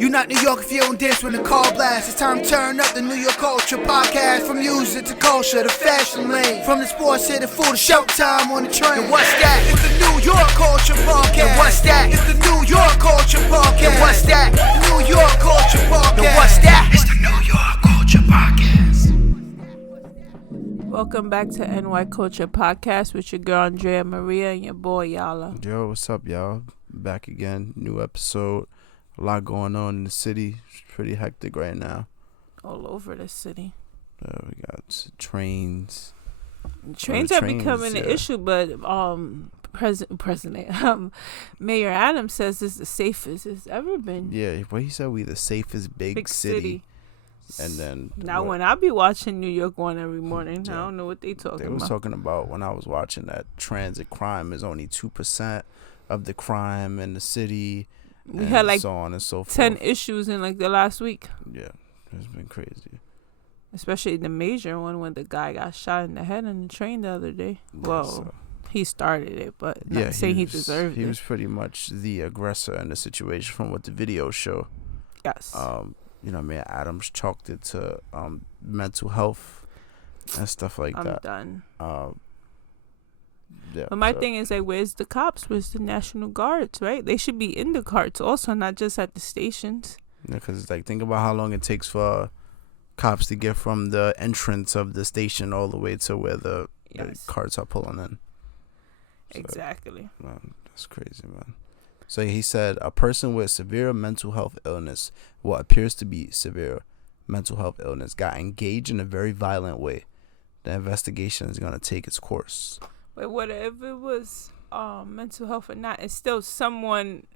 You not New York if you don't dance when the call blasts. It's time to turn up the New York culture podcast. From music to culture to fashion lane. From the sports to the food to showtime on the train. And what's that? It's the New York culture podcast. And what's that? It's the New York culture podcast. And what's that? New York culture podcast. And what's that? It's the New York culture podcast. Welcome back to NY Culture Podcast with your girl ANDREA, Maria, and your boy YALA. Yo, what's up, y'all? Back again, new episode. A lot going on in the city. It's pretty hectic right now. All over the city. We got trains. Trains are becoming an issue, but President Mayor Adams says it's the safest it's ever been. Yeah, well, he said we the safest big city. And then now when I be watching New York One every morning, I don't know what they talking about. They was talking about when I was watching that transit crime is only 2% of the crime in the city. We had like so on and so forth. 10 issues in like the last week. Yeah, it's been crazy. Especially the major one when the guy got shot in the head on the train the other day. Yeah, well, he started it, but not saying he deserved it. He was pretty much the aggressor in the situation from what the videos show. Yes. You know, man, Adams chalked it to mental health and stuff like that. I'm done. Yeah, but my thing is, like, where's the cops? Where's the National Guards, right? They should be in the carts also, not just at the stations. Yeah, because, like, think about how long it takes for cops to get from the entrance of the station all the way to where the carts are pulling in. So, exactly. Man, that's crazy, man. So he said, a person with severe mental health illness, what appears to be severe mental health illness, got engaged in a very violent way. The investigation is going to take its course. But whatever it was mental health or not, it's still someone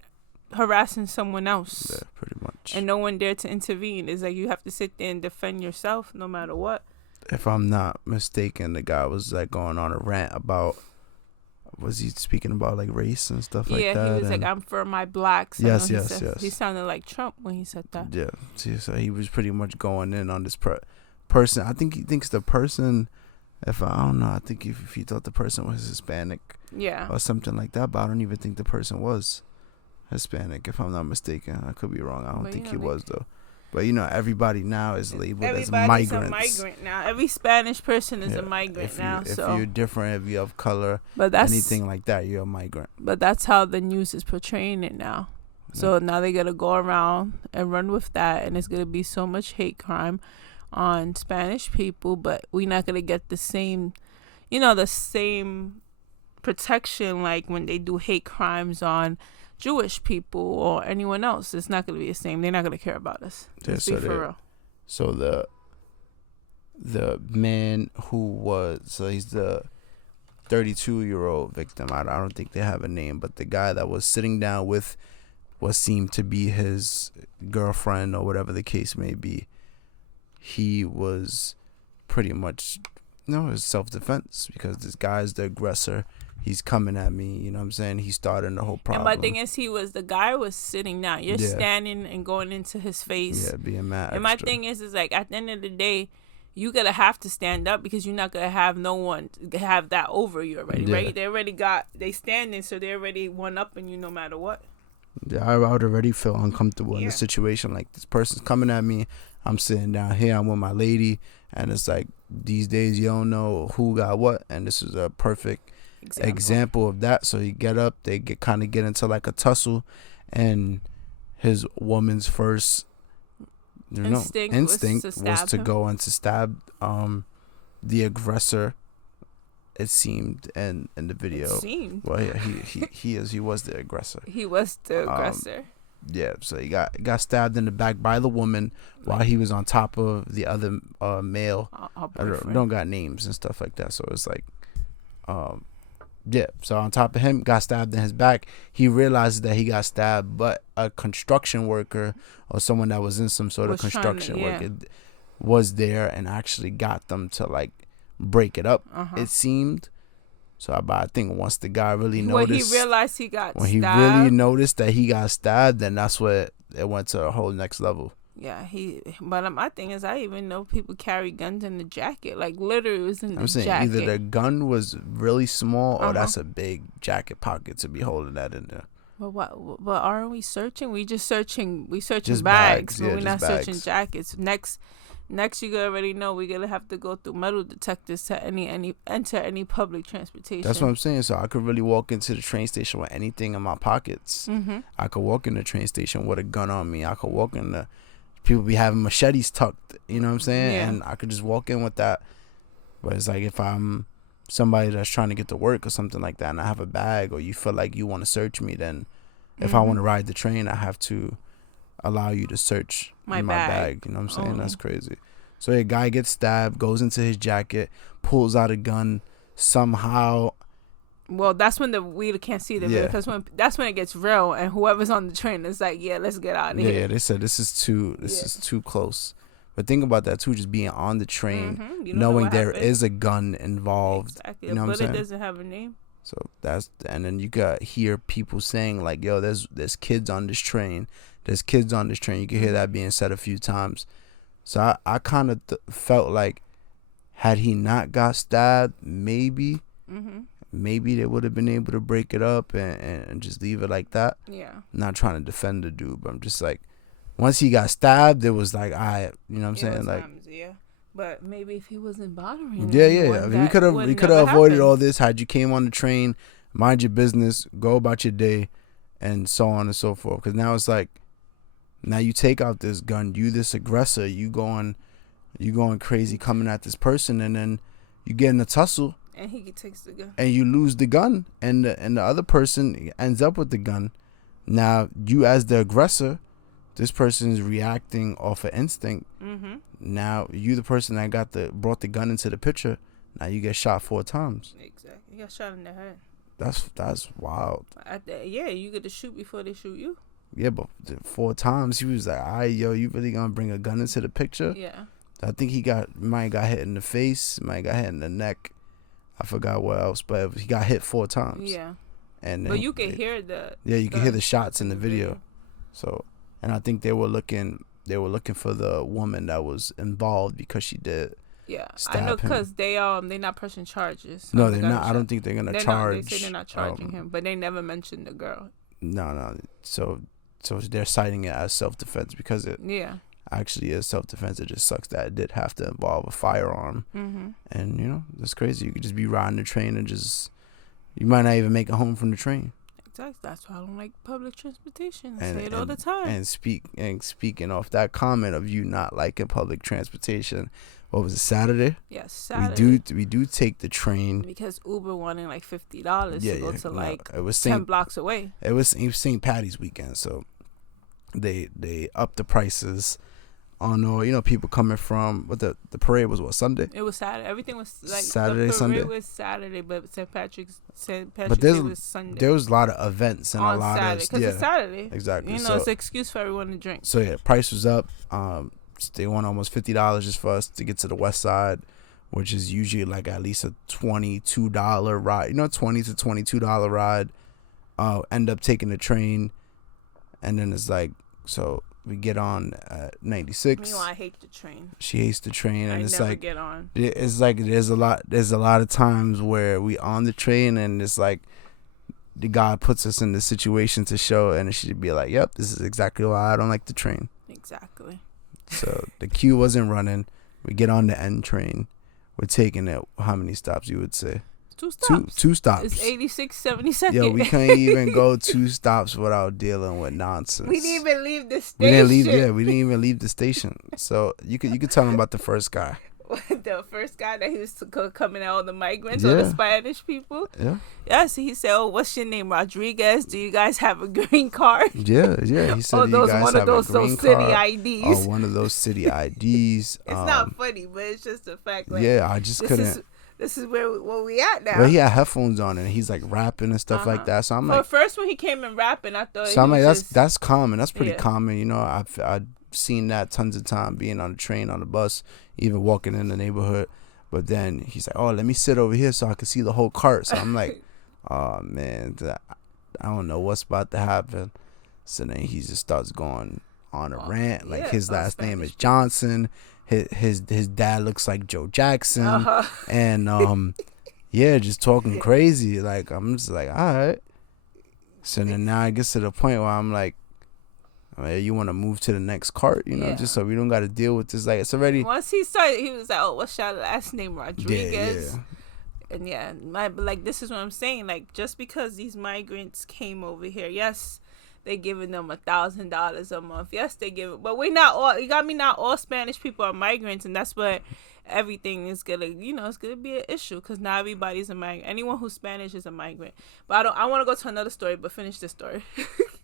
harassing someone else. Yeah, pretty much. And no one there to intervene. It's like you have to sit there and defend yourself no matter what. If I'm not mistaken, the guy was like going on a rant about, was he speaking about like race and stuff like that? Yeah, he was like, I'm for my blacks. Yes. He sounded like Trump when he said that. Yeah, so he was pretty much going in on this person. I think he thinks the person, I don't know, I think if he thought the person was Hispanic or something like that, but I don't even think the person was Hispanic, if I'm not mistaken. I could be wrong. I don't think he was, though. But, you know, everybody now is labeled as migrants. Everybody's a migrant now. Every Spanish person is a migrant now. If you're different, if you have color, anything like that, you're a migrant. But that's how the news is portraying it now. So now they're going to go around and run with that, and it's going to be so much hate crime on Spanish people, but we're not going to get the same, the same protection like when they do hate crimes on Jewish people or anyone else. It's not going to be the same. They're not going to care about us. Let's be for real. So the man he's the 32-year-old victim. I don't think they have a name, but the guy that was sitting down with what seemed to be his girlfriend or whatever the case may be, he was pretty much, it's self-defense because this guy's the aggressor. He's coming at me, you know what I'm saying? He's starting the whole problem. And my thing is, the guy was sitting down. You're standing and going into his face. Yeah, being mad. And my thing is like, at the end of the day, you gotta have to stand up because you're not gonna have no one have that over you already, right? They standing, so they're already one-upping you no matter what. Yeah, I would already feel uncomfortable in the situation. Like, this person's coming at me. I'm sitting down here. I'm with my lady. And it's like, these days, you don't know who got what. And this is a perfect example of that. So you get up. They get into like a tussle. And his woman's first instinct was to go and to stab the aggressor. It seemed in the video. Well, yeah, he was the aggressor. He was the aggressor. Yeah, so he got stabbed in the back by the woman while he was on top of the other male. Don't got names and stuff like that. So it's like, so on top of him, got stabbed in his back. He realizes that he got stabbed, but a construction worker or someone that was in some sort of construction work was there and actually got them to like break it up. It seemed. So I think once the guy really noticed, when he realized he got stabbed, he really noticed that he got stabbed, then that's what it went to a whole next level. Yeah, but my thing is, I even know people carry guns in the jacket, like literally it was in the jacket. I'm saying either the gun was really small or that's a big jacket pocket to be holding that in there. But what? But aren't we searching? We searching Just bags, bags, but yeah, we're just not searching bags. jackets. Next, you already know we're gonna have to go through metal detectors to enter any public transportation. That's what I'm saying. So I could really walk into the train station with anything in my pockets. Mm-hmm. I could walk in the train station with a gun on me. I could walk in the people be having machetes tucked. You know what I'm saying? Yeah. And I could just walk in with that. But it's like if I'm somebody that's trying to get to work or something like that, and I have a bag, or you feel like you want to search me, then if I want to ride the train, I have to allow you to search My my bag. bag. You know what I'm saying? Oh. That's crazy. So a guy gets stabbed, goes into his jacket, pulls out a gun somehow. Well, that's when we can't see the video, because that's when it gets real, and whoever's on the train is like, yeah, let's get out of here. Yeah, they said this is too close. But think about that too, just being on the train, You don't know knowing what there happened. is a gun involved. Exactly. You know what I'm But it saying? doesn't have a name. So and then you got hear people saying like, yo, there's kids on this train. There's kids on this train. You can hear that being said a few times. So I kind of felt like, had he not got stabbed, maybe they would have been able to break it up and just leave it like that. Yeah. Not trying to defend the dude, but I'm just like, once he got stabbed, it was like, you know what I'm saying? Like, yeah. But maybe if he wasn't bothering yeah. anyone, I mean, we could have avoided all this had you came on the train, mind your business, go about your day, and so on and so forth. Because now it's like, now you take out this gun, you this aggressor, you going crazy coming at this person, and then you get in a tussle, and he takes the gun, and you lose the gun, and the other person ends up with the gun. Now you as the aggressor, this person is reacting off of instinct. Now you the person that brought the gun into the picture. Now you get shot 4 times. Exactly. You got shot in the head. That's wild. Yeah, you get to shoot before they shoot you. Yeah, but 4 times he was like, "All right, yo, you really gonna bring a gun into the picture?" Yeah. I think might got hit in the face, might got hit in the neck. I forgot what else, but he got hit 4 times. Yeah. And but you can hear you can hear the shots in the video. So, and I think they were looking for the woman that was involved because she did. Yeah, stab I know, him. because they're not pressing charges. No, they're not. I don't think they're gonna charge. They say they're not charging him, but they never mentioned the girl. No. So they're citing it as self-defense because it actually is self-defense. It just sucks that it did have to involve a firearm. And you know, that's crazy. You could just be riding the train and you might not even make it home from the train. Exactly. That's why I don't like public transportation. I say it all the time. And speaking off that comment of you not liking public transportation, what was it, Saturday? Yes, Saturday. We do take the train because Uber wanted like $50 to go to it was 10 blocks away. It was St. Patty's weekend, so they upped the prices on people coming from. But the parade was what, Sunday? It was Saturday. Everything was like Saturday, Sunday. It was Saturday, but St. Patrick's Day was Sunday. There was a lot of events and on a lot Saturday, of because it's Saturday. Exactly. It's an excuse for everyone to drink. So yeah, price was up. They want almost $50 just for us to get to the west side, which is usually like at least a $22 ride. $20 to $22 ride. End up taking the train, and then it's like, so we get on at 96. Meanwhile, I hate the train. She hates the train, and it's like get on. It's like there's a lot of times where we on the train, and it's like the guy puts us in the situation to show, and it should be like, yep, this is exactly why I don't like the train. Exactly. So the queue wasn't running. We get on the N train. We're taking it. How many stops you would say? 2 stops. Two stops. It's 86, 72nd. Yo, we couldn't even go 2 stops without dealing with nonsense. We didn't even leave the station. We didn't even leave the station. So you could tell them about the first guy. The first guy that he was coming out, all the migrants or the Spanish people. Yeah. Yeah, so he said, "Oh, what's your name, Rodriguez? Do you guys have a green card?" Yeah. He said, "Oh, you guys one have of those a green city card. IDs." Oh, one of those city IDs. It's not funny, but it's just a fact. Like, yeah, I just couldn't. This is where we at now. Well, he had headphones on and he's like rapping and stuff like that. So I'm like, first when he came in rapping, I thought. So I'm like, that's common. That's pretty common. I've seen that tons of time being on the train, on the bus, even walking in the neighborhood. But then he's like, oh, let me sit over here so I can see the whole cart. So I'm like, oh man, I don't know what's about to happen. So then he just starts going on a rant. Like his last name is Johnson. His dad looks like Joe Jackson. And just talking crazy. Like I'm just like, all right. So then now it gets to the point where I'm like, you want to move to the next cart, just so we don't got to deal with this. Like, it's already. Once he started, he was like, "Oh, what's your last name, Rodriguez?" Yeah. And like this is what I'm saying. Like, just because these migrants came over here, yes, they giving them $1,000 a month. Yes, they give it, but we're not all. You got me? Not all Spanish people are migrants, and that's what everything is gonna. It's gonna be an issue because now everybody's a migrant. Anyone who's Spanish is a migrant. But I want to go to another story. But finish this story.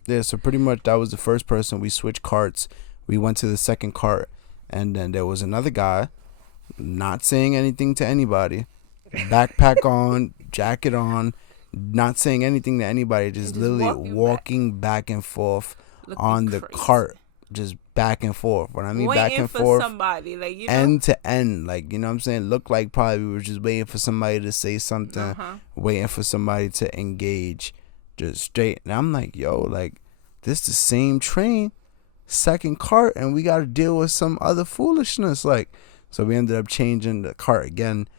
Yeah. So pretty much that was the first person. We switched carts. We went to the second cart, and then there was another guy, not saying anything to anybody, backpack on, jacket on. Not saying anything to anybody, just literally walking back and forth on the cart, just back and forth. When I mean waiting back and for forth, somebody, like, end to end, like, you know what I'm saying? Looked like probably we were just waiting for somebody to say something, waiting for somebody to engage, just straight. And I'm like, yo, like, this the same train, second cart, and we got to deal with some other foolishness, like. So we ended up changing the cart again.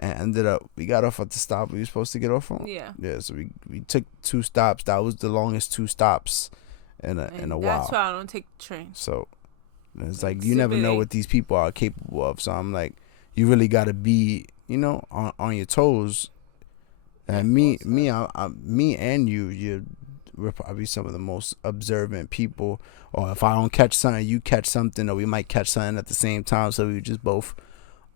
And we got off at the stop we were supposed to get off on. Yeah. Yeah, so we took 2 stops. That was the longest 2 stops in a while. That's why I don't take the train. So it's like you never know what these people are capable of. So I'm like, you really got to be, on your toes. And me and we're probably some of the most observant people. Or if I don't catch something, you catch something, or we might catch something at the same time. So we just both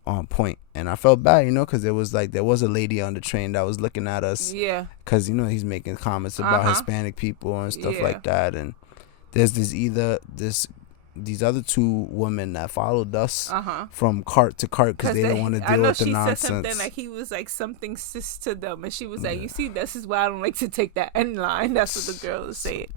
on point. And I felt bad, because there was a lady on the train that was looking at us. Yeah. Because, he's making comments about Hispanic people and stuff like that. And there's these other 2 women that followed us from cart to cart because they don't want to deal with the nonsense. I know she said something like he was like something sis to them. And she was like, you see, this is why I don't like to take that end line. That's what the girl was saying.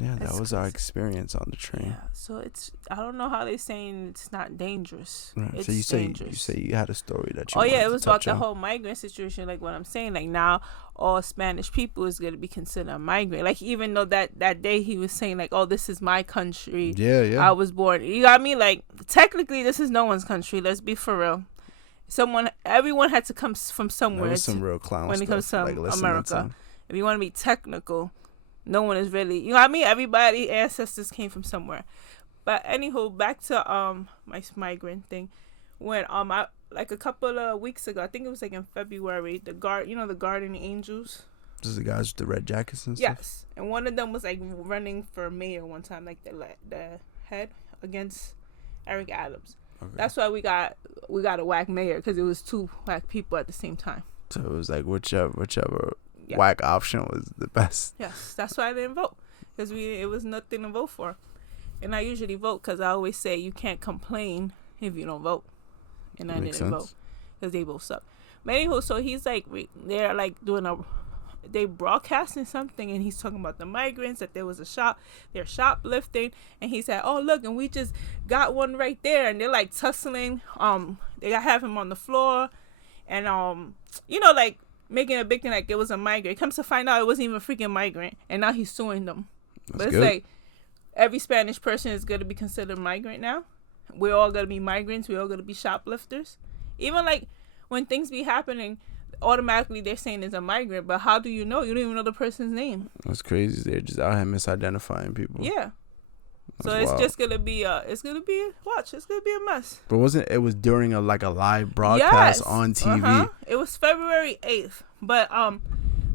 Yeah, that was our experience on the train. Yeah, so I don't know how they're saying it's not dangerous. Right. It's so you dangerous. say you had a story that you it was about the whole migrant situation, like what I'm saying. Like now all Spanish people is gonna be considered a migrant. Like even though that day he was saying like, oh, this is my country. Yeah. I was born. You got me? Like technically this is no one's country. Let's be for real. Everyone had to come from somewhere. That was some real clown when stuff, it comes to like America. If you want to be technical. No one is really, you know what I mean? Everybody, ancestors came from somewhere. But anywho, back to my migrant thing. When I like a couple of weeks ago, I think it was like in February, the Guardian Angels. This is the guys with the red jackets and stuff? Yes. And one of them was like running for mayor one time, like the head against Eric Adams. Okay. That's why we got a whack mayor, because it was 2 whack people at the same time. So it was like whichever whack option was the best. Yes, that's why I didn't vote, because it was nothing to vote for. And I usually vote because I always say you can't complain if you don't vote. And I didn't vote because they both suck. But anywho, so he's like, they're like they broadcasting something, and he's talking about the migrants, that there was they're shoplifting, and he said, oh look, and we just got one right there, and they're like tussling. They have him on the floor, and like making a big thing like it was a migrant. Comes to find out it wasn't even a freaking migrant, and now he's suing them. But it's good. Like every Spanish person is going to be considered a migrant now. We're all going to be migrants. We're all going to be shoplifters. Even like when things be happening, automatically they're saying it's a migrant. But how do you know? You don't even know the person's name. That's crazy. They're just out here misidentifying people. Yeah. So That's it's wild. just gonna be it's gonna be a mess. But it was during a live broadcast on TV? It was February 8th. But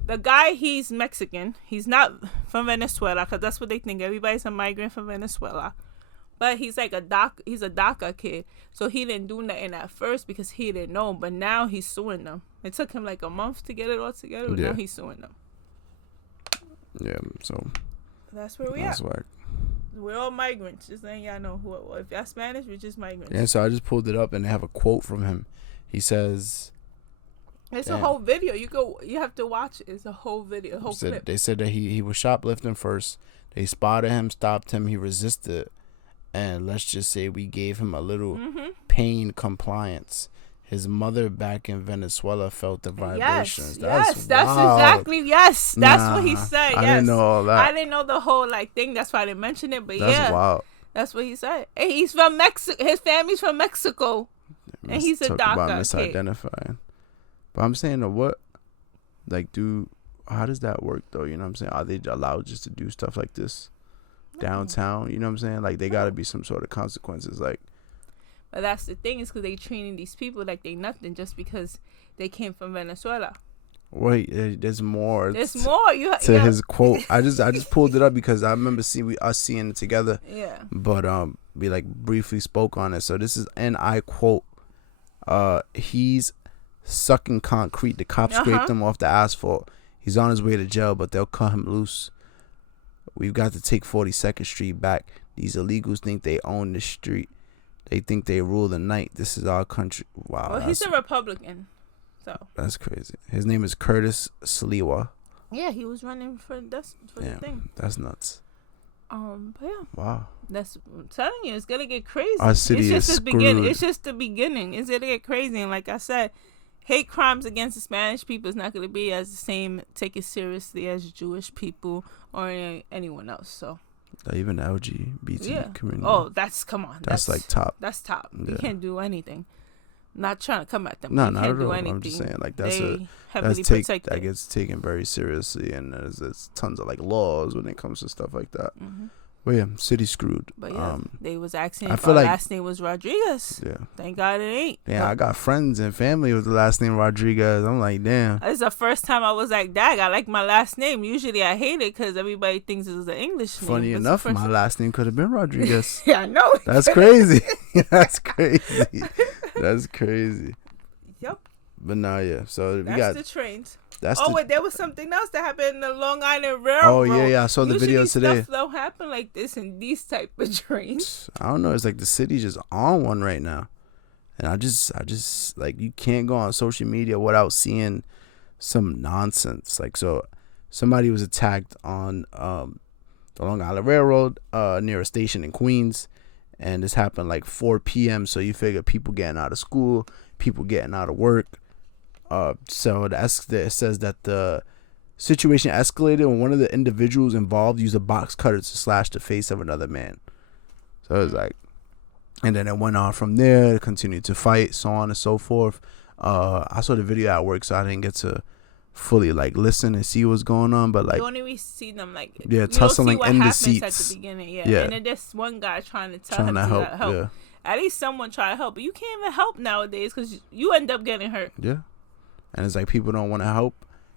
the guy, he's Mexican. He's not from Venezuela, because that's what they think. Everybody's a migrant from Venezuela. But he's like he's a DACA kid. So he didn't do nothing at first because he didn't know. But now he's suing them. It took him like a month to get it all together. But now he's suing them. Yeah, so that's where we at. Whack. We're all migrants. Just letting y'all know. If y'all Spanish, we're just migrants. Yeah, so I just pulled it up and they have a quote from him. He says... It's a whole video. You have to watch it. It's a whole video, a whole clip. They said that he was shoplifting first. They spotted him, stopped him. He resisted. And let's just say we gave him a little pain compliance. His mother back in Venezuela felt the vibrations. That's exactly, that's what he said. Yes. I didn't know all that. I didn't know the whole thing. That's why I didn't mention it. But that's wild. That's what he said. And he's from Mexico. His family's from Mexico. And he's a DACA misidentifying. But I'm saying, what? Like, how does that work though? You know what I'm saying? Are they allowed just to do stuff like this downtown? You know what I'm saying? Like, they got to be some sort of consequences. Like, but that's the thing, is because they treating these people like they nothing just because they came from Venezuela. wait, there's more. There's more. To his quote. I just pulled it up because I remember seeing it together. Yeah. But we like briefly spoke on it. So this is, and I quote, he's sucking concrete. The cops scraped him off the asphalt. He's on his way to jail, but they'll cut him loose. We've got to take 42nd Street back. These illegals think they own this street. They think they rule the night. This is our country. Wow. Well, he's a Republican, so that's crazy. His name is Curtis Sliwa. yeah, he was running for the thing. That's nuts. But yeah. Wow. That's I'm telling you, it's gonna get crazy. Our city it's just is the beginning. screwed. It's just the beginning. It's gonna get crazy, and like I said, hate crimes against the Spanish people is not gonna be as the same. Take it seriously as Jewish people or anyone else. So. Even the LGBT community. Oh, come on. That's like top. That's top. Yeah. You can't do anything. Not trying to come at them. No, you not can't at do all. anything. I'm just saying, like, Protected. that gets taken very seriously, and there's tons of like laws when it comes to stuff like that. Mm-hmm. Well, yeah, city screwed. But yeah, they was asking I if feel our like- last name was Rodriguez. Yeah. Thank God it ain't. Yeah, I got friends and family with the last name Rodriguez. I'm like, damn. It's the first time I was like, dag, I like my last name. Usually I hate it because everybody thinks it's an English name. Funny It's enough, the first my last name could have been Rodriguez. Yeah, I know. That's crazy. That's crazy. That's crazy. Yep. But now, yeah. So we That's got. the trains. That's Wait, there was something else that happened in the Long Island Railroad. Oh yeah. I saw the video today. Stuff don't happen like this in these type of trains. I don't know. It's like the city's just on one right now, and I just like, you can't go on social media without seeing some nonsense. Like, so somebody was attacked on the Long Island Railroad near a station in Queens, and this happened like 4 p.m. So you figure people getting out of school, people getting out of work. So it says that the situation escalated when one of the individuals involved used a box cutter to slash the face of another man. So it was like, and then it went on from there, continued to fight, so on and so forth. I saw the video at work, so I didn't get to fully like listen and see what's going on, but like, you only see them like, yeah, tussling in the seats at the beginning. Yeah. Yeah. And then there's one guy trying to him to help. Yeah. At least someone try to help, but you can't even help nowadays because you end up getting hurt. Yeah. And it's like, people don't want to help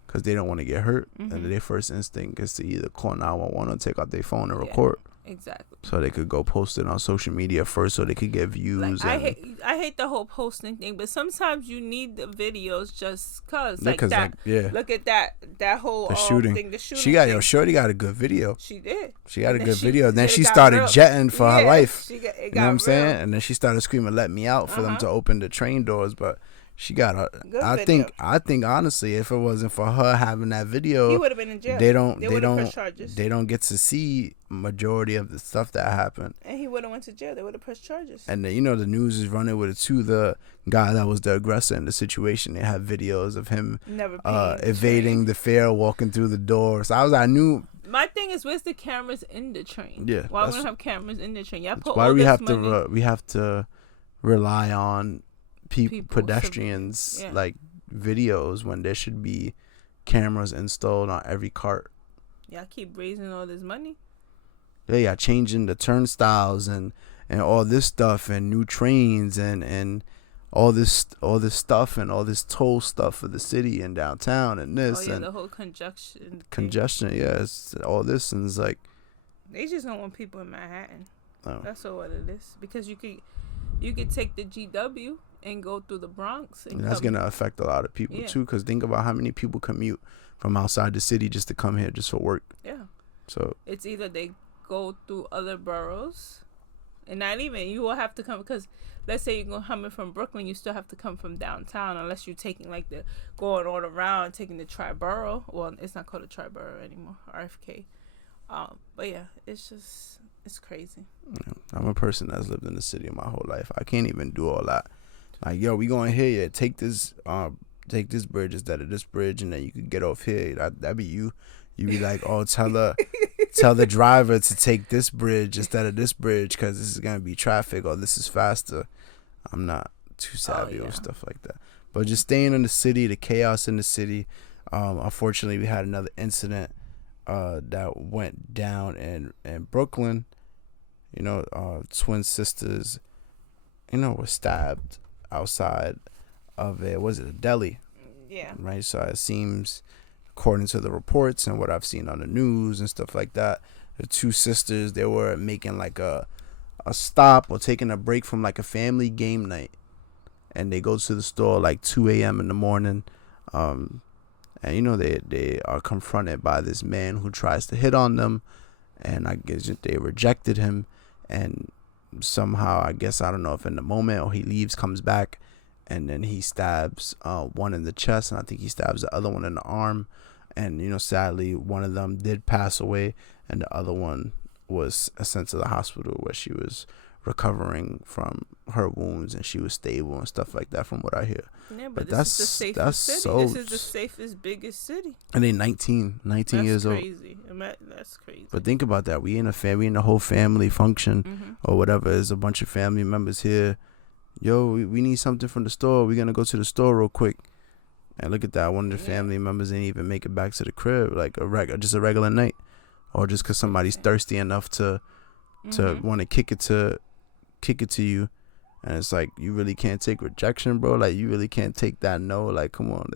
because they don't want to get hurt. And their first instinct is to either call 911 or take out their phone and record. Exactly. So they could go post it on social media first, so they could get views. Like, I hate the whole posting thing, but sometimes you need the videos just cause. Yeah, like that. like, yeah. Look at that whole shooting thing. The shooting. Shorty got a good video. She did. She got And a then good video. Then she got started real. jetting for her life. It You know got what I'm real. saying? And then she started screaming, "Let me out!" for them to open the train doors. But she got a. Good I video. think honestly, if it wasn't for her having that video, He would have been in jail. they would've don't pressed charges. they don't get to see majority of the stuff that happened. And he would have went to jail. They would have pressed charges. And then, you know, the news is running with it too. The guy that was the aggressor in the situation, they have videos of him Never paying the evading train. the fare, walking through the door. So I knew. My thing is, where's the cameras in the train? Yeah, Why we don't have cameras in the train? Y'all put Why all do we this have money. to we have to rely on People, pedestrians yeah. like videos when there should be cameras installed on every cart? Y'all keep raising all this money. Yeah, changing the turnstiles and all this stuff, and new trains and all this stuff, and all this toll stuff for the city and downtown and this and the whole congestion. congestion. Yeah, it's all this, and it's like, They just don't want people in Manhattan. oh, That's all what it is. Because you could take the GW and go through the Bronx. And that's come. gonna affect a lot of people Yeah. too. Because think about how many people commute from outside the city just to come here just for work. Yeah. So It's either they go through other boroughs, and not even, you will have to come, because let's say you're coming from Brooklyn, you still have to come from downtown, unless you're taking like the going all around, taking the Triborough. Well, it's not called a Triborough anymore, RFK. But yeah, it's crazy. I'm a person that's lived in the city my whole life. I can't even do all that. Like, yo, we going here, yeah, take this bridge instead of this bridge, and then you could get off here. That'd be you. You be like, oh, tell the driver to take this bridge instead of this bridge because this is gonna be traffic, or this is faster. I'm not too savvy with stuff like that. But just staying in the city, the chaos in the city. Unfortunately, we had another incident that went down in Brooklyn. Twin sisters, were stabbed outside of a deli. Yeah. Right. So it seems, according to the reports and what I've seen on the news and stuff like that, the two sisters, they were making like a stop or taking a break from like a family game night, and they go to the store like 2 a.m. in the morning, and they are confronted by this man who tries to hit on them, and I guess they rejected him, and somehow, I guess, I don't know if in the moment or he leaves, comes back, and then he stabs one in the chest, and I think he stabs the other one in the arm, and sadly one of them did pass away, and the other one was sent to the hospital where she was recovering from her wounds and she was stable and stuff like that, from what I hear. Yeah, but this is the safest city. This is the safest, biggest city. And they 19 years old. That's crazy. But think about that. We in the whole family function or whatever. There's a bunch of family members here. Yo, we need something from the store. We're going to go to the store real quick. And look at that. One of the family members didn't even make it back to the crib, like just a regular night. Or just because somebody's thirsty enough to want to kick it to you. And it's like, you really can't take rejection, bro. Like, you really can't take that no. Like, come on.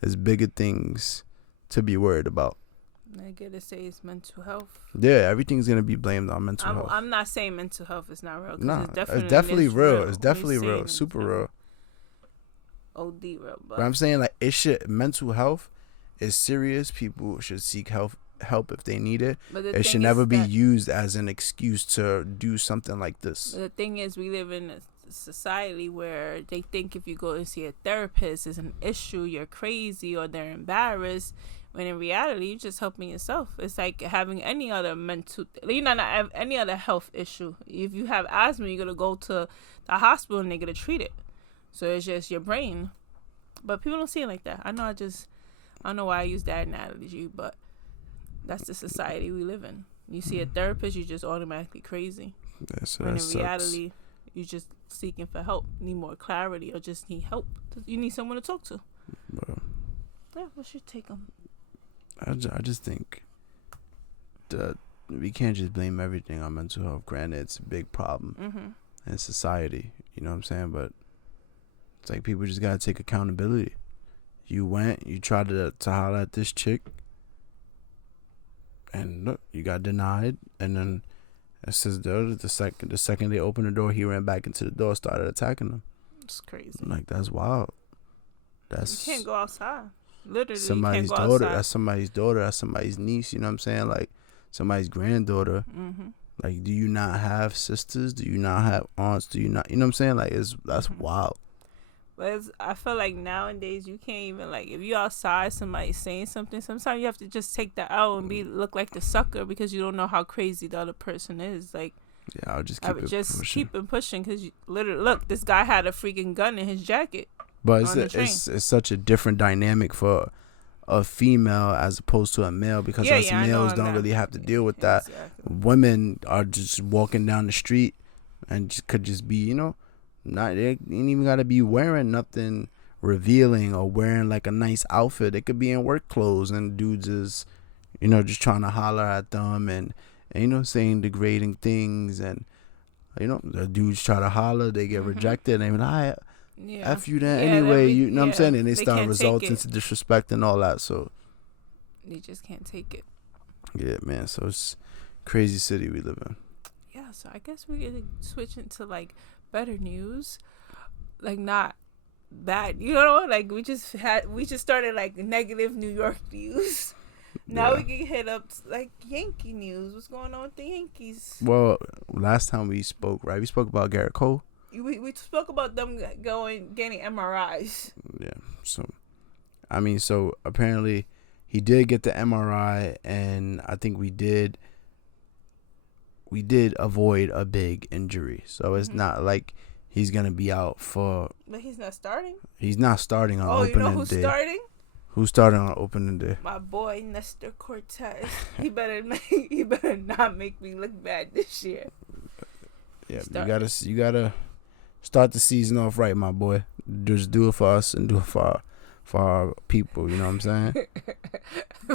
There's bigger things to be worried about. I gotta say it's mental health. Yeah, everything's going to be blamed on mental health. I'm not saying mental health is not real. Nah, it's definitely real. It's definitely real. Super real. OD real. But I'm saying, like, mental health is serious. People should seek help if they need it. It should never be used as an excuse to do something like this. The thing is, we live in a society where they think if you go and see a therapist is an issue, you're crazy or they're embarrassed, when in reality you're just helping yourself. It's like having any other any other health issue. If you have asthma, you're gonna go to the hospital and they're gonna treat it. So it's just your brain. But people don't see it like that. I don't know why I use that analogy, but that's the society we live in. You see a therapist, you're just automatically crazy. Yeah, so when in reality, you're just seeking for help, need more clarity, or just need help. You need someone to talk to. Well, yeah, what's your take on? I just think that we can't just blame everything on mental health. Granted, it's a big problem in society. You know what I'm saying? But it's like people just gotta take accountability. You tried to holler at this chick, and look, you got denied, and then it says the second they opened the door, he ran back into the door, started attacking them. It's crazy. Like, that's wild. You can't go outside. Literally, somebody's you can't go daughter. outside. That's somebody's daughter. That's somebody's niece. You know what I'm saying? Like, somebody's granddaughter. Like, do you not have sisters? Do you not have aunts? Do you not? You know what I'm saying? Like, that's wild. But I feel like nowadays you can't even, like, if you outside, somebody saying something, sometimes you have to just take that out and look like the sucker because you don't know how crazy the other person is. Like, yeah, I'll just keep it pushing because literally, look, this guy had a freaking gun in his jacket. But it's such a different dynamic for a female as opposed to a male, because us males don't really have to deal with that. Exactly. Women are just walking down the street and could just be, they ain't even gotta be wearing nothing revealing or wearing like a nice outfit. They could be in work clothes and dudes is, just trying to holler at them and saying degrading things, and the dudes try to holler, they get rejected, and they be like, F you then anyway, you know what I'm saying? And they start resulting to disrespect and all that. So they just can't take it. Yeah, man. So it's crazy city we live in. Yeah, so I guess we're gonna switch into like better news. Like, not bad, like we just started like negative New York news. Now we can hit up like Yankee news. What's going on with the Yankees? Well, last time we spoke, right? We spoke about Garrett Cole. We spoke about them getting MRIs. Yeah. So apparently he did get the MRI, and I think we did avoid a big injury. So it's not like he's gonna be out for. But he's not starting. He's not starting on opening day. Oh, you know who's starting? Who's starting on opening day? My boy Nestor Cortez. He better not make me look bad this year. Yeah, you gotta start the season off right, my boy. Just do it for us and do it for people. You know what I'm saying?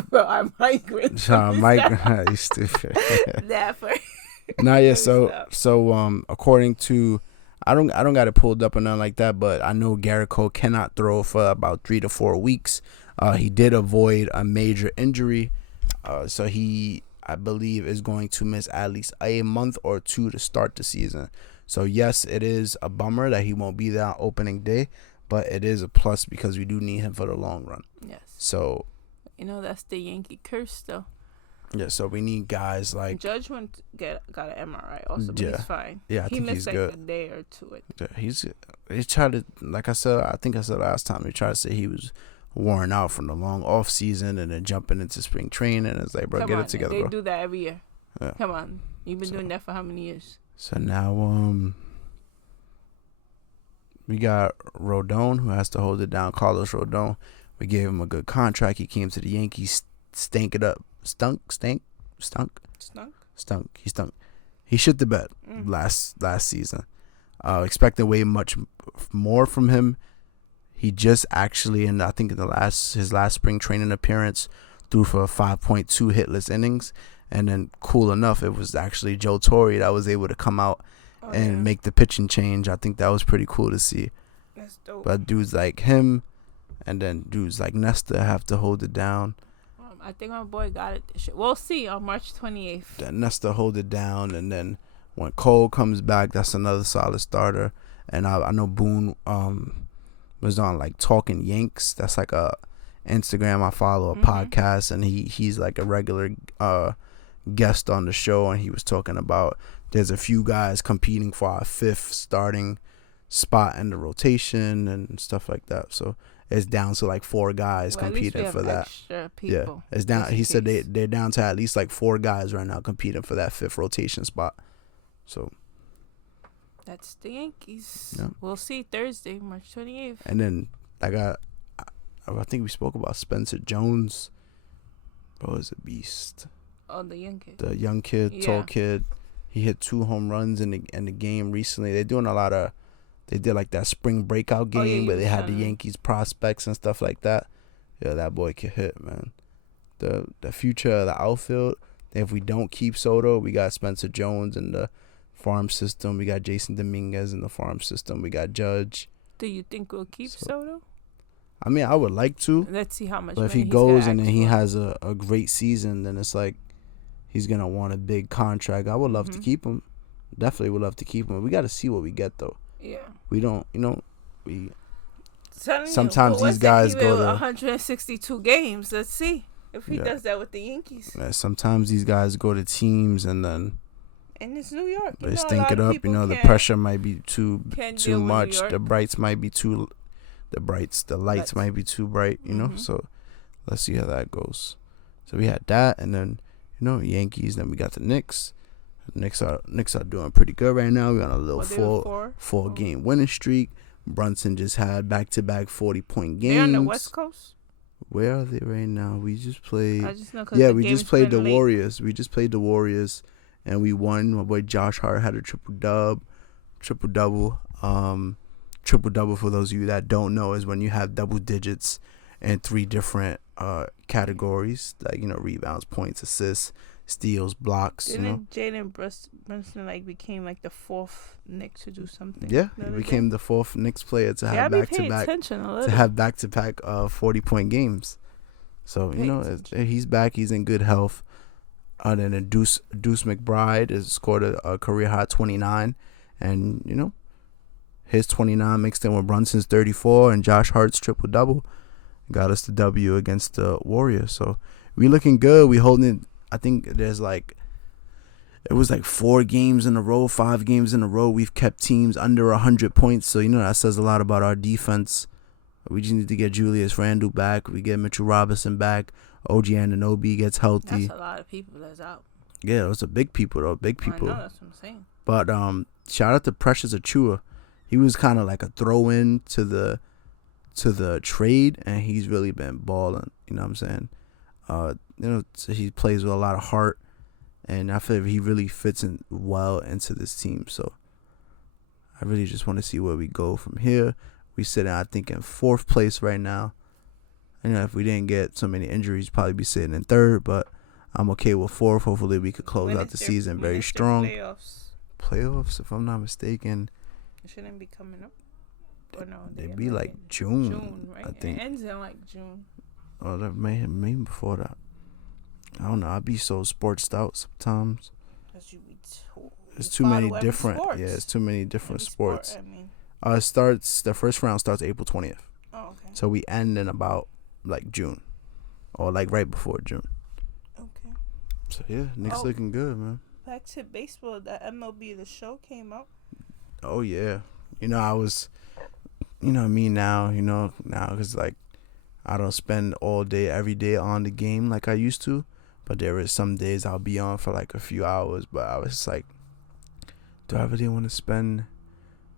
Bro, I migrate. You stupid. Never. Nah, yeah. So according to, I don't got it pulled up or nothing like that, but I know Garrett Cole cannot throw for about 3 to 4 weeks. He did avoid a major injury, so he, I believe, is going to miss at least a month or 2 to start the season. So yes, it is a bummer that he won't be there on opening day, but it is a plus because we do need him for the long run. Yes. So, that's the Yankee curse, though. Yeah, so we need guys like Judge got an MRI also, but he's fine. Yeah, I he think missed he's like good. a day or two. Yeah, he tried to, like I said, I think I said last time, he tried to say he was worn out from the long off season and then jumping into spring training. It's like, bro, get it together, They bro. do that every year. Yeah. Come on, you've been doing that for how many years? So now we got Rodon, who has to hold it down. Carlos Rodon, we gave him a good contract. He came to the Yankees, stunk. He stunk. He shit the bed last season. Expecting way much more from him. He just actually, I think in his last spring training appearance, threw for 5.2 hitless innings. And then, cool enough, it was actually Joe Torre that was able to come out and make the pitching change. I think that was pretty cool to see. That's dope. But dudes like him, and then dudes like Nestor have to hold it down. I think my boy got it this year. We'll see on March 28th. Then Nestor hold it down, and then when Cole comes back, that's another solid starter. And I know Boone was on like Talking Yanks. That's like a Instagram I follow, a podcast, and he's like a regular guest on the show, and he was talking about there's a few guys competing for our 5th starting spot in the rotation and stuff like that. So it's down to like 4 guys competing for that. Yeah, it's down. He said they're down to at least like 4 guys right now competing for that 5th rotation spot. So that's the Yankees. Yeah. We'll see Thursday, March 28th. And then I think we spoke about Spencer Jones. Bro, is a beast. Oh, the young kid. The young kid, tall kid. He hit 2 home runs in the game recently. They're doing a lot of. They did like that spring breakout game where they had the Yankees prospects and stuff like that. Yeah, that boy can hit, man. The future of the outfield. If we don't keep Soto, we got Spencer Jones in the farm system. We got Jason Dominguez in the farm system. We got Judge. Do you think we'll keep Soto? I mean, I would like to. Let's see how much. But if he goes and then he has a great season, then it's like he's gonna want a big contract. I would love to keep him. Definitely would love to keep him. We got to see what we get though. Yeah. We don't, we. Sometimes these guys go to 162 games. Let's see if he does that with the Yankees. Yeah, sometimes these guys go to teams and then. And it's New York. They stink it up. The pressure might be too much. The lights might be too bright. So let's see how that goes. So we had that, and then Yankees. Then we got the Knicks. Knicks are doing pretty good right now. We're on a little four game winning streak. Brunson just had back-to-back 40-point games. They're on the West Coast. Where are they right now? We just played. I just know we just played the Warriors. We just played the Warriors, and we won. My boy Josh Hart had a triple double. Triple double for those of you that don't know is when you have double digits in 3 different categories, like rebounds, points, assists, steals, blocks. Didn't Jalen Brunson became like the 4th Knick to do something? Yeah, he became the 4th Knicks player to have back-to-back 40-point games. So he's back. He's in good health. And then Deuce McBride has scored a career high 29, and his 29 mixed in with Brunson's 34 and Josh Hart's triple double got us the W against the Warriors. So we looking good. We holding it. I think there's it was 4 games in a row, 5 games in a row. We've kept teams under 100 points. So that says a lot about our defense. We just need to get Julius Randle back. We get Mitchell Robinson back. OG Anunoby gets healthy. That's a lot of people that's out. Yeah, those are big people though. Big people. I know, that's what I'm saying. But shout out to Precious Achua. He was kind of like a throw-in to the trade, and he's really been balling. You know what I'm saying? So he plays with a lot of heart, and I feel like he really fits in well into this team. So I really just want to see where we go from here. We sit in, I think, in 4th place right now, if we didn't get so many injuries, probably be sitting in third. But I'm okay with fourth. Hopefully, we could close out the season very strong. Playoffs, if I'm not mistaken. It shouldn't be coming up. Or no, they'd be like June. June, right? I think. It ends in like June. Oh, that maybe before that. I don't know. I be so sportsed out sometimes. It's too many different. Sports. Yeah, it's too many different sports. Sport, I mean. The first round starts April 20th. Oh, okay. So we end in about like June, or like right before June. Okay. So yeah, Knicks looking good, man. Back to baseball. The MLB The Show came out. Oh yeah, I was, me now, because like I don't spend all day every day on the game like I used to, but there is some days I'll be on for like a few hours. But I was like, do I really want to spend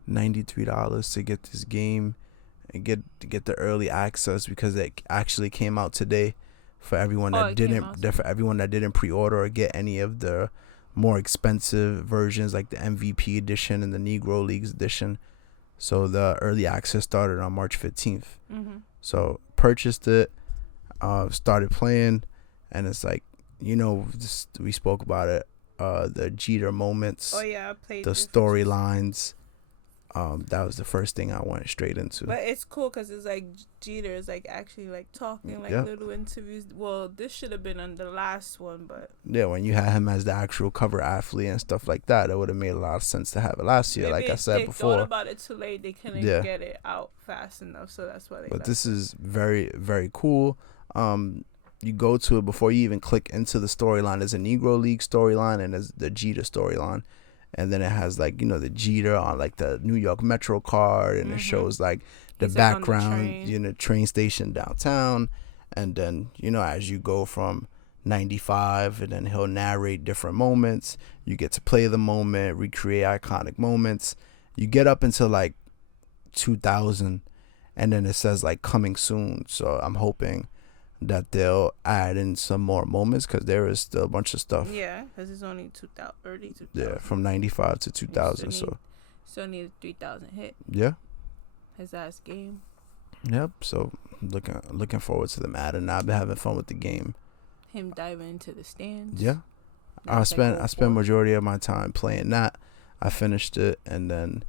$93 to get this game and get the early access, because it actually came out today for everyone that didn't pre-order or get any of the more expensive versions like the MVP edition and the Negro Leagues edition. So the early access started on March 15th. Mm-hmm. So purchased it, started playing, and it's like, we spoke about it, the Jeter moments. Oh yeah, I played the storylines. That was the first thing I went straight into. But it's cool because it's like Jeter is like actually like talking, like little interviews. Well, this should have been on the last one, but yeah, when you had him as the actual cover athlete and stuff like that, it would have made a lot of sense to have it last year. Maybe like I said before, they thought about it too late. They couldn't get it out fast enough, so that's why they. But this is very, very cool. You go to it before you even click into the storyline. There's a Negro League storyline and there's the Jeter storyline. And then it has like, the Jeter on like the New York Metro card, and it shows like the background, train station downtown. And then, as you go from 95, and then he'll narrate different moments. You get to play the moment, recreate iconic moments. You get up until like 2000, and then it says like coming soon. So I'm hoping that they'll add in some more moments, because there is still a bunch of stuff. Yeah, because it's only early 2000. Yeah, from 95 to 2000. Still need a 3,000 hit. Yeah. His last game. Yep. So looking forward to them adding. I've been having fun with the game. Him diving into the stands. Yeah. I spent majority of my time playing that. I finished it, and then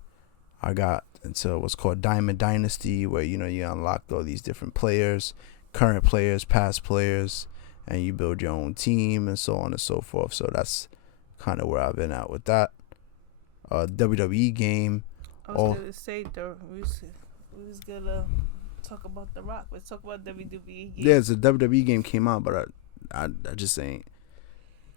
I got into what's called Diamond Dynasty, where you unlocked all these different players. Current players, past players, and you build your own team and so on and so forth. So that's kind of where I've been at with that. WWE game. I was gonna say we was gonna talk about The Rock. Let's talk about WWE game. Yeah, the WWE game came out, but I just ain't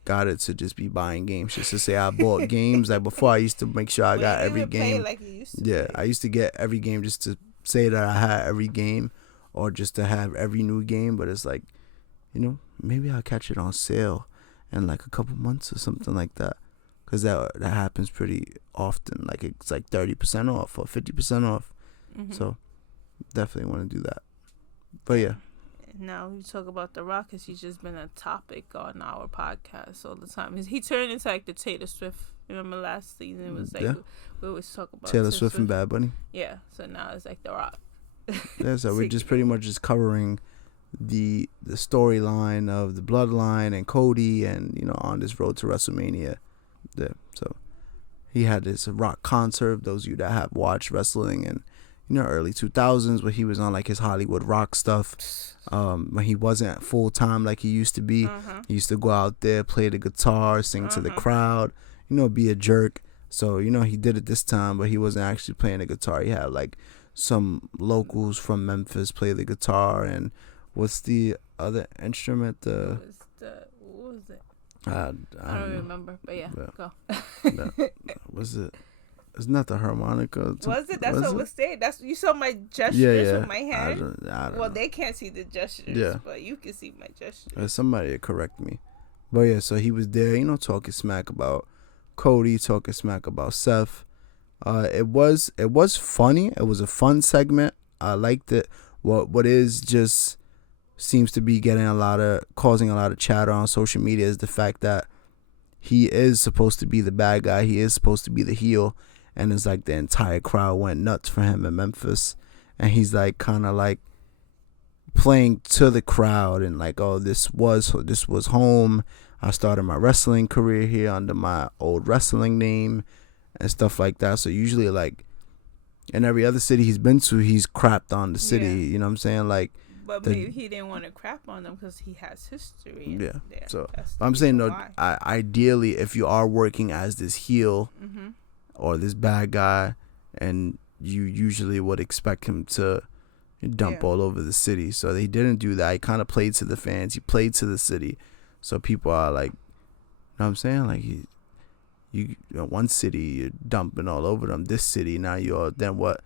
got it to just be buying games just to say I bought games. Like before, I used to make sure I got every game. Like you used to I used to get every game just to say that I had every game, or just to have every new game. But it's like, maybe I'll catch it on sale in like a couple months or something like that, because that happens pretty often. Like it's like 30% off or 50% off. Mm-hmm. So definitely want to do that. But yeah. Now we talk about The Rock, because he's just been a topic on our podcast all the time. He turned into like the Taylor Swift. Remember last season it was like we always talk about Taylor Swift and Bad Bunny. Yeah. So now it's like The Rock. Yeah, so we're just pretty much just covering the storyline of the Bloodline and Cody, and on this road to WrestleMania. Yeah, so he had this Rock concert. Those of you that have watched wrestling in early 2000s, where he was on like his Hollywood Rock stuff, when he wasn't full time like he used to be. He used to go out there, play the guitar, sing to the crowd, be a jerk. So he did it this time, but he wasn't actually playing the guitar. He had like some locals from Memphis play the guitar, and what's the other instrument? What was it? I don't remember, but go. Was it? It's not the harmonica. Was it? That's what was saying. That's you saw my gestures with my hand. I don't well, know. they can't see the gestures, but you can see my gestures. Somebody correct me, but yeah. So he was there, talking smack about Cody, talking smack about Seth. It was funny. It was a fun segment. I liked it. What is just seems to be causing a lot of chatter on social media is the fact that he is supposed to be the bad guy. He is supposed to be the heel, and it's like the entire crowd went nuts for him in Memphis, and he's like kind of like, playing to the crowd and like, oh, this was home. I started my wrestling career here under my old wrestling name and stuff like that. So usually, like, in every other city he's been to, he's crapped on the city. Yeah. You know what I'm saying? Like, But maybe he didn't want to crap on them because he has history. Yeah. There. So That's I'm saying, no, why. ideally, if you are working as this heel Mm-hmm. or this bad guy, and you usually would expect him to dump all over the city. So they didn't do that. He kind of played to the fans. He played to the city. So people are like, you know what I'm saying? Like, you know, one city, you're dumping all over them. This city, now you're, then what?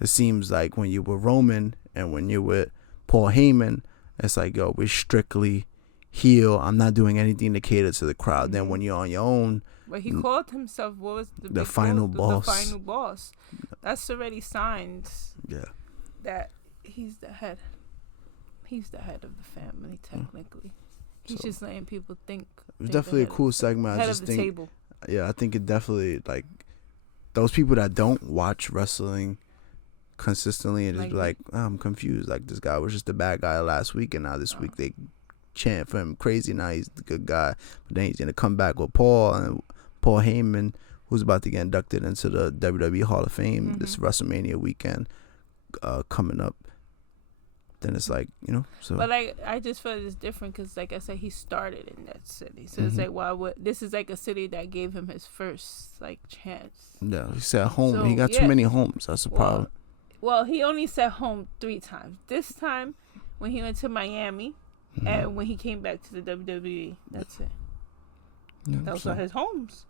It seems like when you were Roman and when you were Paul Heyman, it's like, yo, we're strictly heel. I'm not doing anything to cater to the crowd. Then when you're on your own, but he called himself, what was the big final boss. The final boss. That's already signed. Yeah. That he's the head. He's the head of the family, technically. He's just letting people think. It was definitely a cool segment. Head I just of the think, table. yeah, I think it definitely, like, those people that don't watch wrestling consistently and just be like, oh, I'm confused. Like, this guy was just a bad guy last week, and now this week they chant for him crazy. Now he's the good guy, but then he's gonna come back with Paul Heyman, who's about to get inducted into the WWE Hall of Fame this WrestleMania weekend coming up. Then it's like, you know, so. But like, I just feel it's different because, like I said, he started in that city, so it's like, why would this is like a city that gave him his first like chance. Yeah, he said home. So, he got too many homes. That's the problem. Well, he only said home 3 times. This time, when he went to Miami, and when he came back to the WWE, that's it. Yeah, Those are his homes.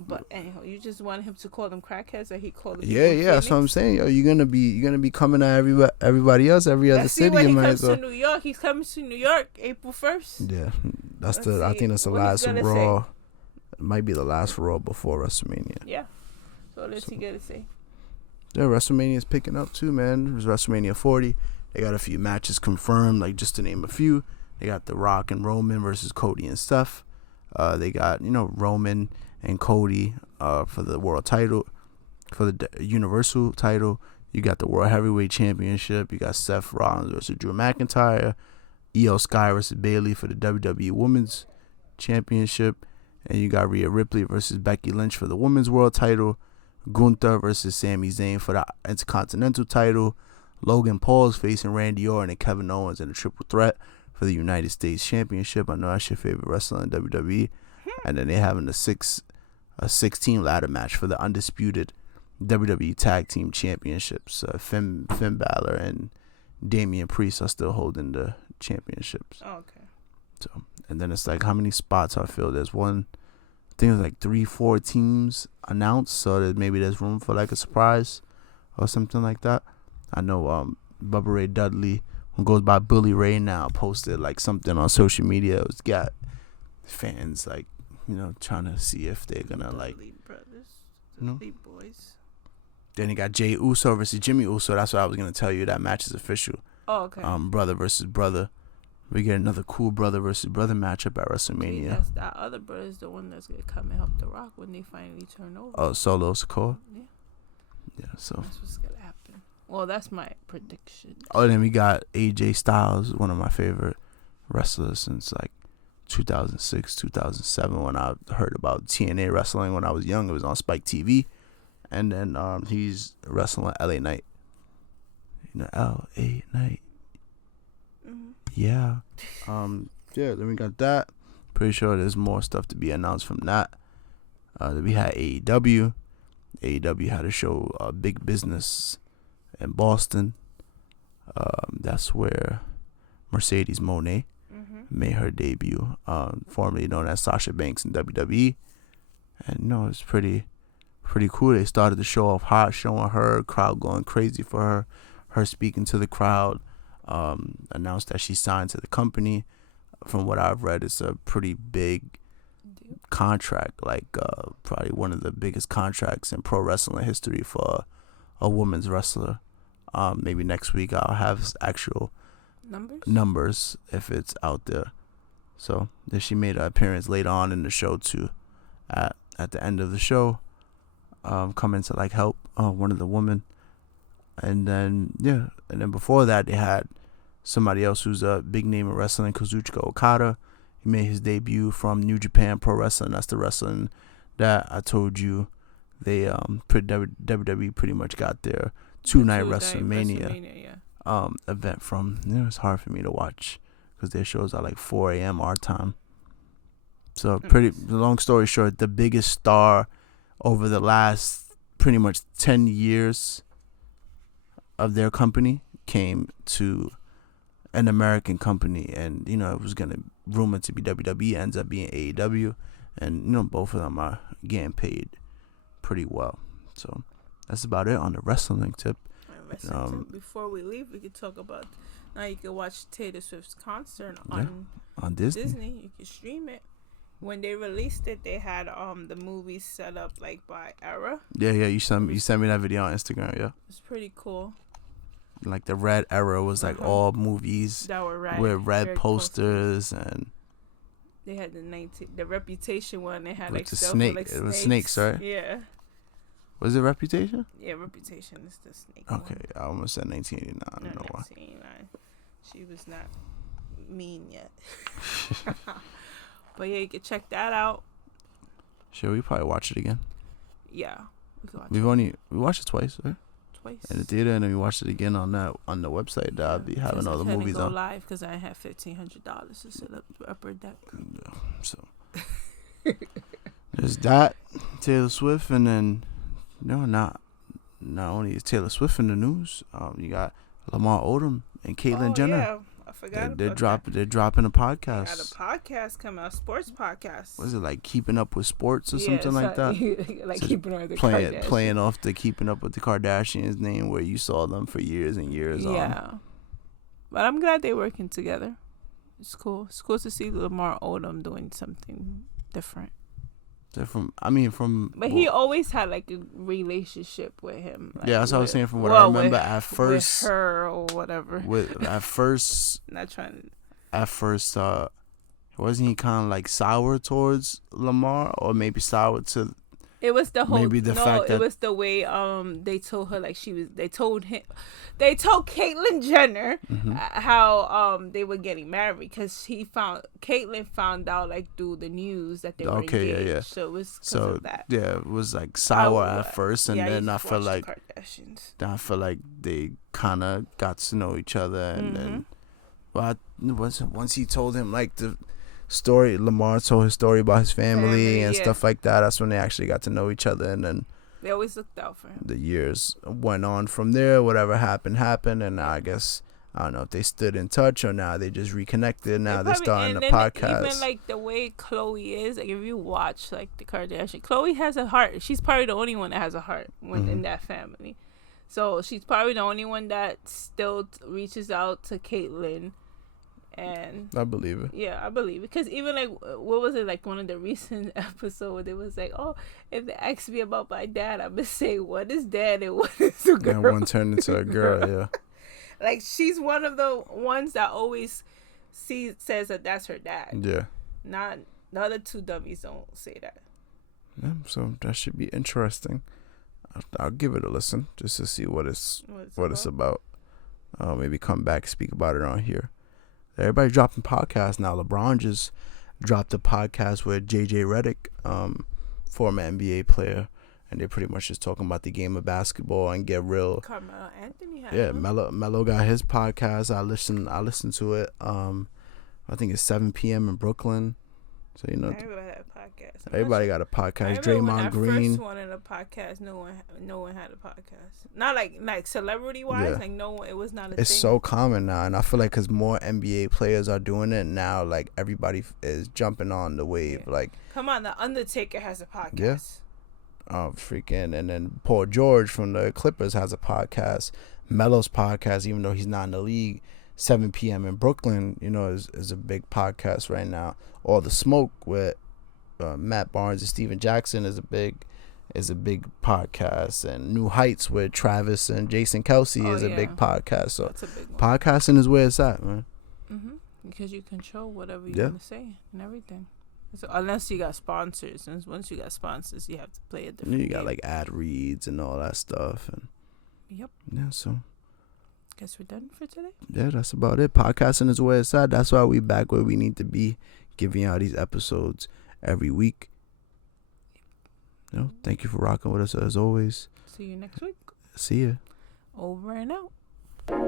But anyhow, you just want him to call them crackheads, or he called them. Yeah, that's what I'm saying. Yo, you're gonna be coming at everybody else, every other city. When you he might comes as well. to New York, he's coming to New York April 1st. Yeah, I think that's the what last he's gonna Raw. say. It might be the last Raw before WrestleMania. Yeah. So what's he gonna say? Yeah, WrestleMania is picking up too, man. It was WrestleMania 40. They got a few matches confirmed, like just to name a few. They got The Rock and Roman versus Cody and Steph. They got, you know, Roman and Cody for the world title, for the Universal title. You got the World Heavyweight Championship. You got Seth Rollins versus Drew McIntyre. Io Sky versus Bayley for the WWE Women's Championship. And you got Rhea Ripley versus Becky Lynch for the Women's World title. Gunther versus Sami Zayn for the Intercontinental title. Logan Paul's facing Randy Orton and Kevin Owens in a triple threat for the United States Championship. I know that's your favorite wrestler in WWE. And then they're having a 6-team ladder match for the undisputed WWE Tag Team Championships. Finn Balor and Damian Priest are still holding the championships. Oh, okay. So, and then it's like, how many spots are filled? There's one, I think it's like 3-4 teams announced, so that maybe there's room for like a surprise or something like that. I know Bubba Ray Dudley, who goes by Bully Ray now, posted like something on social media. It's got fans like, you know, trying to see if they're gonna like, brothers, you know? boys. Then you got Jay Uso versus Jimmy Uso. That's what I was gonna tell you. That match is official. Oh, okay. Brother versus brother. We get another cool brother versus brother matchup at See, WrestleMania. that's that other brother is the one that's gonna come and help The Rock when they finally turn over. Oh, Solo Sikoa. Yeah. Yeah. So. That's what's gonna happen. Well, that's my prediction. Oh, then we got AJ Styles, one of my favorite wrestlers since like 2006, 2007, when I heard about TNA wrestling when I was young. It was on Spike TV. And then he's wrestling LA Knight. You know, LA Knight. Yeah. Yeah, then we got that. Pretty sure there's more stuff to be announced from that. Then we had AEW. AEW had a show, Big Business, in Boston. That's where Mercedes Moné made her debut, formerly known as Sasha Banks in WWE. And you know, it's pretty cool. They started the show off hot, showing her, crowd going crazy for her speaking to the crowd. Announced that she signed to the company. From what I've read, it's a pretty big contract, like probably one of the biggest contracts in pro wrestling history for a women's wrestler. Maybe next week I'll have actual numbers if it's out there. So then she made an appearance later on in the show too. At the end of the show, coming to like help one of the women And then before that, they had somebody else who's a big name in wrestling, Kazuchika Okada. He made his debut from New Japan Pro Wrestling. That's the wrestling that I told you. They WWE pretty much got their two-night WrestleMania event from. It's hard for me to watch because their shows are like 4 a.m. our time. So long story short, the biggest star over the last pretty much 10 years of their company came to an American company, and it was gonna rumored to be WWE, ends up being AEW, and both of them are getting paid pretty well. So that's about it on the wrestling tip. Before we leave, we could talk about now. You can watch Taylor Swift's concert on Disney. You can stream it. When they released it, they had the movie set up like by era. Yeah. You sent me that video on Instagram. Yeah, it's pretty cool. Like the red era was like all movies that were red with red posters, and they had the Reputation one. They had with like the snake. It was snakes, right? Yeah. Was it Reputation? Yeah, Reputation is the snake. Okay, one. I almost said 1989. I don't know why. 1989. She was not mean yet. But yeah, you can check that out. Sure, we probably watch it again. Yeah, we watched it twice, right? Twice in the theater, and then we watched it again on the website that I'll be having all the movies on. Live because I had $1,500 to set up the upper deck. Yeah, so there's that Taylor Swift, and then not only is Taylor Swift in the news, you got Lamar Odom and Caitlyn Jenner. Yeah. I forgot they're dropping a podcast. They got a podcast coming out, sports podcast. Was it like Keeping Up with Sports or something like that? Like so Keeping Up with the Kardashians. Playing off the Keeping Up with the Kardashians name, where you saw them for years and years. Yeah, but I'm glad they're working together. It's cool. It's cool to see Lamar Odom doing something different. But he always had like a relationship with him. Like, yeah, that's what I was saying. From what I remember, at first, with her or whatever. At first, not trying to. At first, wasn't he kind of like sour towards Lamar, or maybe sour to? It was the whole. Maybe the fact that it was the way they told her, like they told Caitlyn Jenner how they were getting married, because Caitlyn found out like through the news that they were engaged. Yeah. So it was of that. Yeah, it was like sour at first, and then I felt like they kind of got to know each other, and then once he told him like the story, Lamar told his story about his family and stuff like that. That's when they actually got to know each other, and then they always looked out for him. The years went on from there. Whatever happened, and now I guess I don't know if they stood in touch or now they just reconnected. Now they're starting a podcast. Even like the way Chloe is, like if you watch like the Kardashians, Chloe has a heart. She's probably the only one that has a heart in that family. So she's probably the only one that still reaches out to Caitlyn. And I believe it. Yeah, I believe it. Because even like, what was it, like one of the recent episodes, it was like, oh, if they ask me about my dad, I'm going to say, what is dad and what is a girl? And one turned into a girl, yeah. Like, she's one of the ones that always says that that's her dad. Yeah. Not the other two dummies don't say that. Yeah, so that should be interesting. I'll give it a listen just to see what it's about. Maybe come back and speak about it on here. Everybody dropping podcasts now. LeBron just dropped a podcast with JJ Redick, former NBA player, and they're pretty much just talking about the game of basketball and get real. Carmelo Anthony had one. Melo got his podcast. I listened to it. I think it's 7 p.m. in Brooklyn. So everybody had a podcast. Everybody got a podcast. Draymond Green. First one in a podcast. No one had a podcast. Not like celebrity wise. Like no one. It was not a thing. It's so common now, and I feel like because more NBA players are doing it now, like everybody is jumping on the wave. Yeah. Like, come on, the Undertaker has a podcast. Yeah. Freaking, and then Paul George from the Clippers has a podcast. Melo's podcast, even though he's not in the league. 7 p.m. in Brooklyn, is a big podcast right now. All the Smoke with Matt Barnes and Steven Jackson is a big podcast, and New Heights with Travis and Jason Kelsey is a big podcast. So that's a big one. Podcasting is where it's at, man. Because you control whatever you want to say and everything. So unless you got sponsors, and once you got sponsors, you have to play a different. You got like ad reads and all that stuff, and Yep. Yeah, so. Guess we're done for today. Yeah, that's about it. Podcasting is where it's at. That's why we back where we need to be, giving out these episodes every week. You know, thank you for rocking with us as always. See you next week. See ya. Over and out.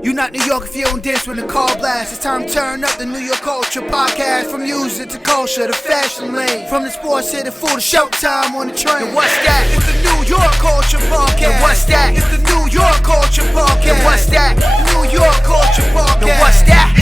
You not New York if you don't dance when the call blast. It's time to turn up the New York culture podcast. From music to culture to fashion lane. From the sports to the food to showtime on the train. And what's that? It's the New York culture podcast. And what's that? It's the New York culture podcast. And what's that? New York culture podcast. And what's that?